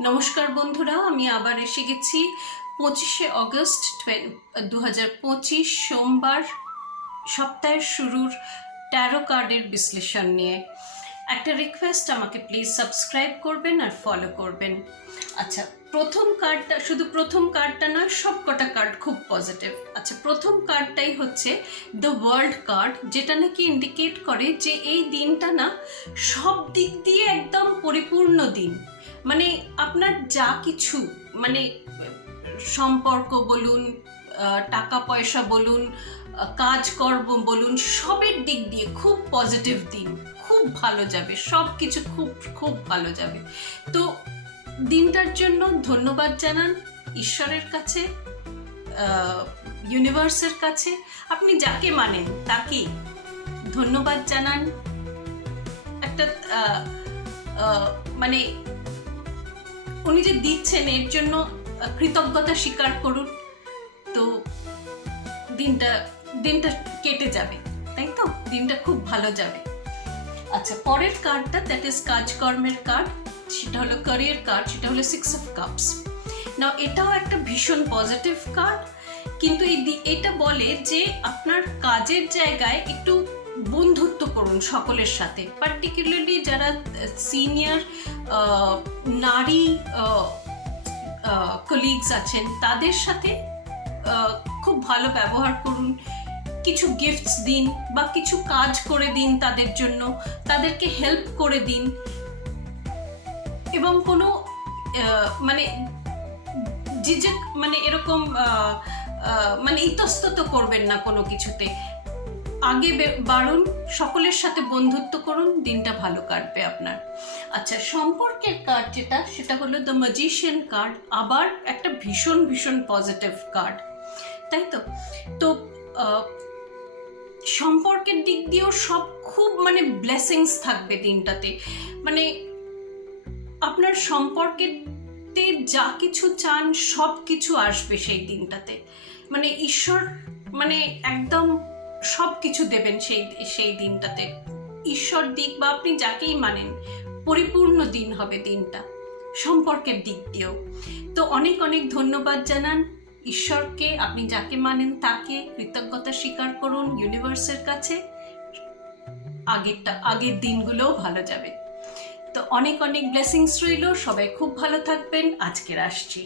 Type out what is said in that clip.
নমস্কার বন্ধুরা, আমি আবার এসে গেছি 25শে অগস্ট 2025 সোমবার সপ্তাহের শুরুর ট্যারো কার্ডের বিশ্লেষণ নিয়ে। একটা রিকোয়েস্ট, আমাকে প্লিজ সাবস্ক্রাইব করবেন আর ফলো করবেন। আচ্ছা, প্রথম কার্ডটা, শুধু প্রথম কার্ডটা নয়, সব কটা কার্ড খুব পজিটিভ। আচ্ছা, প্রথম কার্ডটাই হচ্ছে দ্য ওয়ার্ল্ড কার্ড, যেটা নাকি ইন্ডিকেট করে যে এই দিনটা না সব দিক দিয়ে একদম পরিপূর্ণ দিন। মানে আপনার যা কিছু, মানে সম্পর্ক বলুন, টাকা পয়সা বলুন, কাজকর্ম বলুন, সবের দিক দিয়ে খুব পজিটিভ দিন, খুব ভালো যাবে, সব কিছু খুব খুব ভালো যাবে। তো দিনটার জন্য ধন্যবাদ জানান ঈশ্বরের কাছে, ইউনিভার্সের কাছে, আপনি যাকে মানেন তাকেই ধন্যবাদ জানান। একটা মানে উনি যে দিচ্ছেন এর জন্য কৃতজ্ঞতা স্বীকার করুন। তো দিনটা দিনটা কেটে যাবে, তাই তো? দিনটা খুব ভালো যাবে। আচ্ছা, পরের কার্ডটা, দ্যাট ইজ কাজকর্মের কার্ড, সেটা হলো ক্যারিয়ার কার্ড, সেটা হলো 6 অফ কাপস। না, এটাও একটা ভীষণ পজিটিভ কার্ড, কিন্তু এটা বলে যে আপনার কাজের জায়গায় একটু বন্ধুত্ব করুন সকলের সাথে, পার্টিকুলারলি যারা সিনিয়র নারী কলিগস আছেন তাদের সাথে খুব ভালো ব্যবহার করুন। কিছু গিফটস দিন বা কিছু কাজ করে দিন তাদের জন্য, তাদেরকে হেল্প করে দিন, এবং কোনো মানে মানে এরকম মানে ইতস্তত করবেন না কোনো কিছুতে। আগে বাড়ুন, সকলের সাথে বন্ধুত্ব করুন, দিনটা ভালো কাটবে আপনার। আচ্ছা, সম্পর্কের কার্ড যেটা, সেটা হলো দ্য ম্যাজিশিয়ান কার্ড, আবার একটা ভীষণ ভীষণ পজিটিভ কার্ড, তাই তো? তো সম্পর্কের দিক দিয়েও সব খুব মানে ব্লেসিংস থাকবে দিনটাতে। মানে আপনার সম্পর্কেতে যা কিছু চান সব কিছু আসবে সেই দিনটাতে। মানে ঈশ্বর মানে একদম সব কিছু দেবেন সেই দিনটাতে। ঈশ্বর দিক বা আপনি যাকেই মানেন, পরিপূর্ণ দিন হবে দিনটা সম্পর্কের দিক দিয়েও। তো অনেক অনেক ধন্যবাদ জানান ঈশ্বরকে, আপনি যাকে মানেন তাকে, কৃতজ্ঞতা স্বীকার করুন ইউনিভার্সের কাছে, আগের দিনগুলোও ভালো যাবে। তো অনেক অনেক ব্লেসিংস রইল, সবাই খুব ভালো থাকবেন। আজকের আসছি।